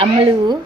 అమ్ములు.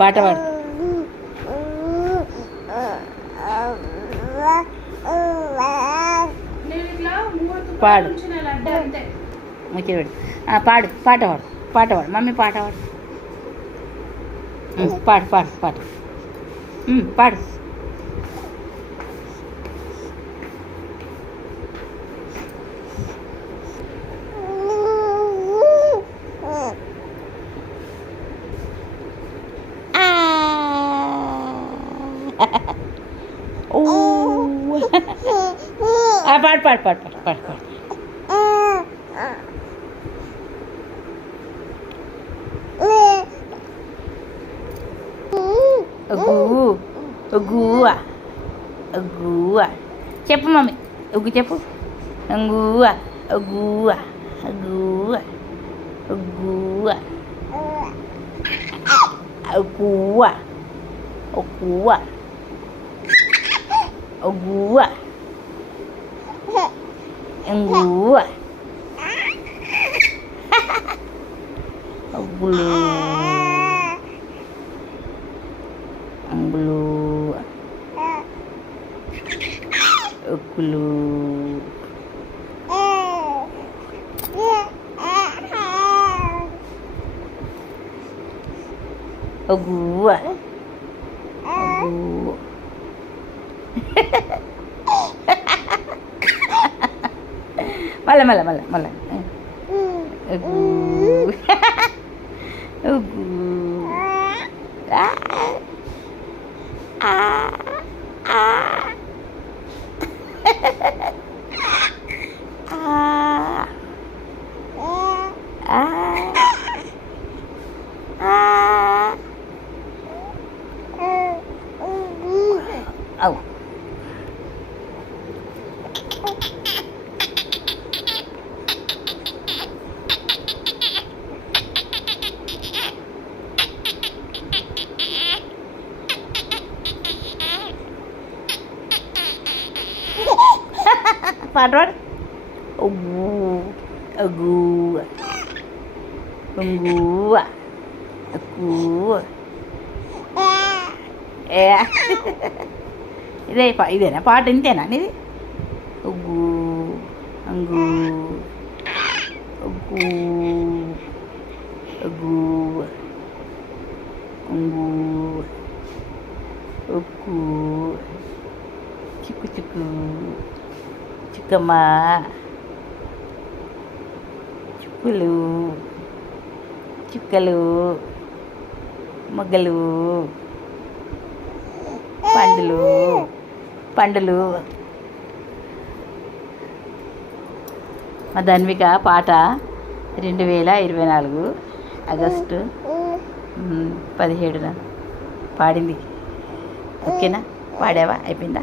పాట పాడు. పాడు. ముచ్చట పాడు. పాట పాడు. పాట పాడు. మమ్మీ పాట పాడు. పాడు పాడు పాడు. పాడు. Ah, আর par par par par par par Ogu, ogua, ah. ogua. Ah. Cepu mami, ogu cepu. Ogua, ogua, ogua, ogua. Ogua, ogua, ogua. em ngủ à ông blue. Ông blue. Ông blue. Ông ngủ Mala, mala, mala. Oh. Padron. Ugu. Ugu. Ugu. Ugu. ఏ ఇదే ఇదేనా పాట ఇంతేనా nih, ఉగ్గు Ugu. Ugu. Ugu. Ugu. Ugu. చిక్కు చిక్కు చిక్కమ్మ చుక్కలు మొగ్గలు పండులు పండులు మా ధన్విక పాట రెండు వేల ఇరవై నాలుగు ఆగస్టు. పదిహేడున. పాడింది. ఓకేనా? పాడావా? అయిపోయిందా?